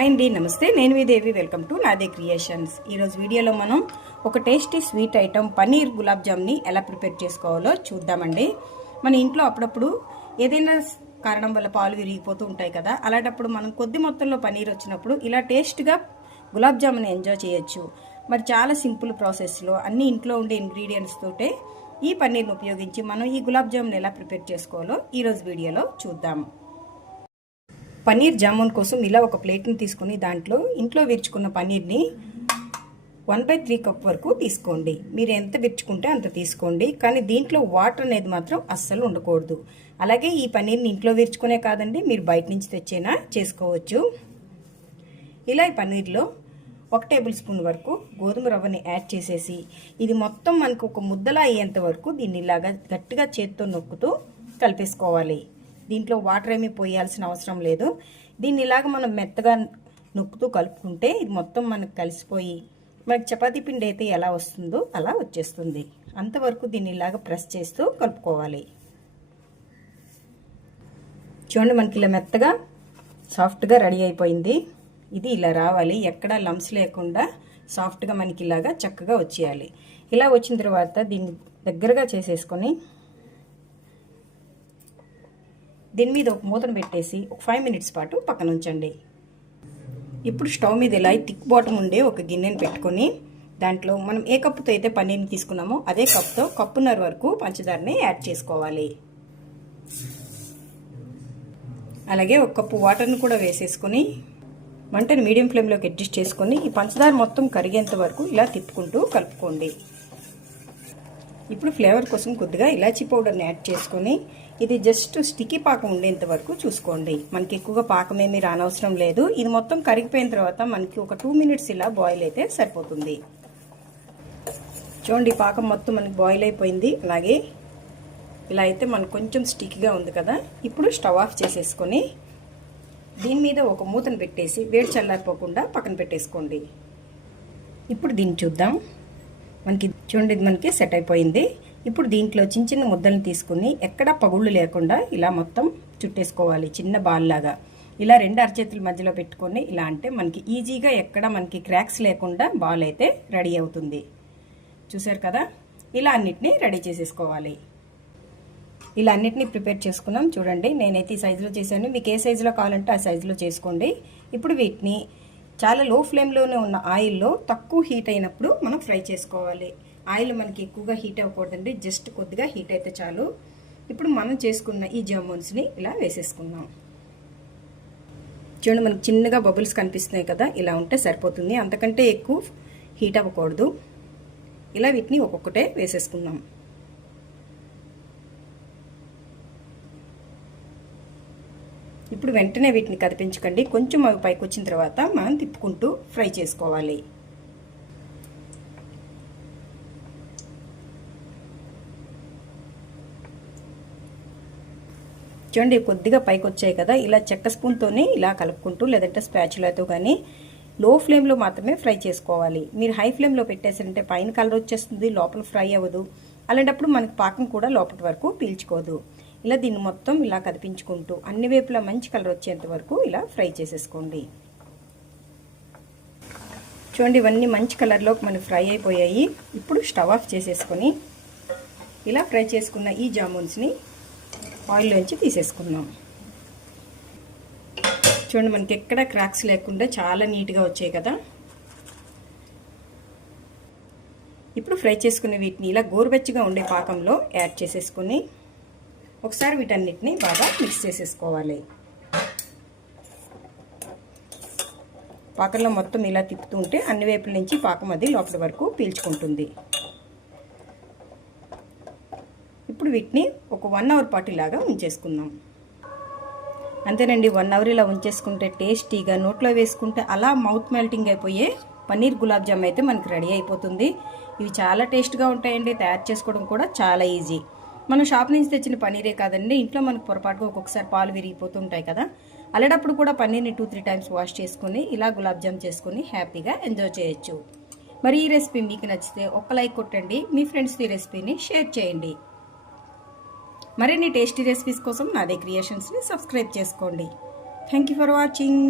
Hi అండి నమస్తే. నేను విదేవి వెల్కమ్ టు నాదే క్రియేషన్స్. ఈరోజు వీడియోలో మనం ఒక tasty sweet item paneer gulab జామ్ని ఎలా ప్రిపేర్ చేసుకోవాలో చూద్దామండి. మన ఇంట్లో అప్పుడప్పుడు ఏదైనా కారణం వల్ల పాలు విరిగిపోతూ ఉంటాయి కదా అలాంటప్పుడు మనం కొద్ది మొత్తంలో పన్నీర్ వచ్చినప్పుడు ఇలా టేస్ట్గా గులాబ్ జామ్ని ఎంజాయ్ చేయొచ్చు. మరి చాలా సింపుల్ ప్రాసెస్లో అన్ని ఇంట్లో ఉండే ఇంగ్రీడియంట్స్ తోటే ఈ పన్నీర్ని ఉపయోగించి మనం ఈ గులాబ్ జామున్ ఎలా ప్రిపేర్ చేసుకోవాలో ఈరోజు వీడియోలో చూద్దాం. పన్నీర్ జామున్ కోసం ఇలా ఒక ప్లేట్ని తీసుకుని దాంట్లో ఇంట్లో విరుచుకున్న పన్నీర్ని వన్ బై త్రీ కప్ వరకు తీసుకోండి. మీరు ఎంత విరుచుకుంటే అంత తీసుకోండి. కానీ దీంట్లో వాటర్ అనేది మాత్రం అస్సలు ఉండకూడదు. అలాగే ఈ పన్నీర్ని ఇంట్లో విరుచుకునే కాదండి మీరు బయట నుంచి తెచ్చైనా చేసుకోవచ్చు. ఇలా ఈ పన్నీర్లో ఒక టేబుల్ స్పూన్ వరకు గోధుమ రవ్వని యాడ్ చేసేసి ఇది మొత్తం మనకు ఒక ముద్దలా అయ్యేంత వరకు దీన్ని ఇలాగా గట్టిగా చేత్తో నొక్కుతూ కలిపేసుకోవాలి. దీంట్లో వాటర్ ఏమీ పోయాల్సిన అవసరం లేదు. దీన్ని ఇలాగ మనం మెత్తగా నొక్కుతూ కలుపుకుంటే ఇది మొత్తం మనకు కలిసిపోయి మనకి చపాతీ పిండి అయితే ఎలా వస్తుందో అలా వచ్చేస్తుంది. అంతవరకు దీన్ని ఇలాగ ప్రెస్ చేస్తూ కలుపుకోవాలి. చూడండి మనకి ఇలా మెత్తగా సాఫ్ట్గా రెడీ అయిపోయింది. ఇది ఇలా రావాలి. ఎక్కడ లంప్స్ లేకుండా సాఫ్ట్గా మనకి ఇలాగా చక్కగా వచ్చేయాలి. ఇలా వచ్చిన తర్వాత దీన్ని దగ్గరగా చేసేసుకొని దీని మీద ఒక మూతను పెట్టేసి ఒక ఫైవ్ మినిట్స్ పాటు పక్కన ఉంచండి ఇప్పుడు స్టవ్ మీద ఇలా థిక్ బాటం ఉండే ఒక గిన్నెని పెట్టుకొని దాంట్లో మనం ఏ కప్పుతో అయితే పన్నీర్ని తీసుకున్నామో అదే కప్తో కప్పున్నర వరకు పంచదారని యాడ్ చేసుకోవాలి. అలాగే ఒక కప్పు వాటర్ని కూడా వేసేసుకొని మంటను మీడియం ఫ్లేమ్లోకి అడ్జస్ట్ చేసుకొని ఈ పంచదార మొత్తం కరిగేంత వరకు ఇలా తిప్పుకుంటూ కలుపుకోండి. ఇప్పుడు ఫ్లేవర్ కోసం కొద్దిగా ఇలాచీ పౌడర్ని యాడ్ చేసుకొని ఇది జస్ట్ స్టిక్కీ పాకం ఉండేంత వరకు చూసుకోండి. మనకి ఎక్కువగా పాకం ఏమీ రానవసరం లేదు. ఇది మొత్తం కరిగిపోయిన తర్వాత మనకి ఒక టూ మినిట్స్ ఇలా బాయిల్ అయితే సరిపోతుంది. చూడండి పాకం మొత్తం మనకి బాయిల్ అయిపోయింది. అలాగే ఇలా అయితే మనకు కొంచెం స్టిక్గా ఉంది కదా. ఇప్పుడు స్టవ్ ఆఫ్ చేసేసుకొని దీని మీద ఒక మూతను పెట్టేసి వేడి చల్లారిపోకుండా పక్కన పెట్టేసుకోండి. ఇప్పుడు దీన్ని చూద్దాం. మనకి చూడండి ఇది మనకి సెట్ అయిపోయింది. ఇప్పుడు దీంట్లో చిన్న చిన్న ముద్దలను తీసుకుని ఎక్కడ పగుళ్ళు లేకుండా ఇలా మొత్తం చుట్టేసుకోవాలి చిన్న బాల్లాగా ఇలా రెండు అరచేతుల మధ్యలో పెట్టుకొని ఇలా అంటే మనకి ఈజీగా ఎక్కడ మనకి క్రాక్స్ లేకుండా బాల్ అయితే రెడీ అవుతుంది. చూసారు కదా? ఇలా అన్నిటినీ రెడీ చేసేసుకోవాలి. ఇలా అన్నిటినీ ప్రిపేర్ చేసుకున్నాం. చూడండి నేనైతే ఈ సైజులో చేశాను. మీకు ఏ సైజులో కావాలంటే ఆ సైజులో చేసుకోండి. ఇప్పుడు వీటిని చాలా లో ఫ్లేమ్లోనే ఉన్న ఆయిల్లో తక్కువ హీట్ అయినప్పుడు మనం ఫ్రై చేసుకోవాలి. ఆయిల్ మనకి ఎక్కువగా హీట్ అవ్వకూడదండి. జస్ట్ కొద్దిగా హీట్ అయితే చాలు. ఇప్పుడు మనం చేసుకున్న ఈ జామున్స్ని ఇలా వేసేసుకుందాం. చూడండి మనకు చిన్నగా బబుల్స్ కనిపిస్తున్నాయి కదా ఇలా ఉంటే సరిపోతుంది. అంతకంటే ఎక్కువ హీట్ అవ్వకూడదు. ఇలా వీటిని ఒక్కొక్కటే వేసేసుకుందాం. ఇప్పుడు వెంటనే వీటిని కదిపించకండి. కొంచెం అవి పైకి వచ్చిన తర్వాత మనం తిప్పుకుంటూ ఫ్రై చేసుకోవాలి. చూడండి కొద్దిగా పైకి వచ్చాయి కదా. ఇలా చెక్క స్పూన్తోనే ఇలా కలుపుకుంటూ లేదంటే స్పాచులతో కానీ లో ఫ్లేమ్లో మాత్రమే ఫ్రై చేసుకోవాలి. మీరు హై ఫ్లేమ్లో పెట్టేసారంటే పైన కలర్ వచ్చేస్తుంది లోపల ఫ్రై అవ్వదు. అలాంటప్పుడు మనకి పాకం కూడా లోపల వరకు పీల్చుకోదు. ఇలా దీన్ని మొత్తం ఇలా కదిపించుకుంటూ అన్ని వైపులా మంచి కలర్ వచ్చేంత వరకు ఇలా ఫ్రై చేసేసుకోండి. చూడండి ఇవన్నీ మంచి కలర్లో మనకి ఫ్రై అయిపోయాయి. ఇప్పుడు స్టవ్ ఆఫ్ చేసేసుకొని ఇలా ఫ్రై చేసుకున్న ఈ జామున్స్ని ఆయిల్లోంచి తీసేసుకుందాం. చూడండి మనకి ఎక్కడ క్రాక్స్ లేకుండా చాలా నీట్గా వచ్చాయి కదా. ఇప్పుడు ఫ్రై చేసుకునే వీటిని ఇలా గోరువెచ్చగా ఉండే పాకంలో యాడ్ చేసేసుకొని ఒకసారి వీటన్నిటిని బాగా మిక్స్ చేసేసుకోవాలి. పాకంలో మొత్తం ఇలా తిప్పుతూ ఉంటే అన్ని వైపుల నుంచి పాకం అది లోపల వరకు పీల్చుకుంటుంది. ఇప్పుడు వీటిని ఒక వన్ అవర్ పాటు ఇలాగా ఉంచేసుకుందాం. అంతేనండి వన్ అవర్ ఇలా ఉంచేసుకుంటే టేస్టీగా నోట్లో వేసుకుంటే అలా మౌత్ మెల్టింగ్ అయిపోయే పన్నీర్ గులాబ్ జామ్ అయితే మనకి రెడీ అయిపోతుంది. ఇవి చాలా టేస్ట్గా ఉంటాయండి తయారు చేసుకోవడం కూడా చాలా ఈజీ మనం షాప్ నుంచి తెచ్చిన పన్నీరే కాదండి. ఇంట్లో మనకు పొరపాటుగా ఒక్కొక్కసారి పాలు విరిగిపోతుంటాయి కదా. అలాంటప్పుడు కూడా పన్నీర్ని టూ త్రీ టైమ్స్ వాష్ చేసుకుని ఇలా గులాబ్ జామ్ చేసుకుని హ్యాపీగా ఎంజాయ్ చేయొచ్చు. మరి ఈ రెసిపీ మీకు నచ్చితే ఒక లైక్ కొట్టండి. మీ ఫ్రెండ్స్తో ఈ రెసిపీని షేర్ చేయండి. మరిన్ని టేస్టీ రెసిపీస్ కోసం నాదే క్రియేషన్స్ని సబ్స్క్రైబ్ చేసుకోండి. Thank you for watching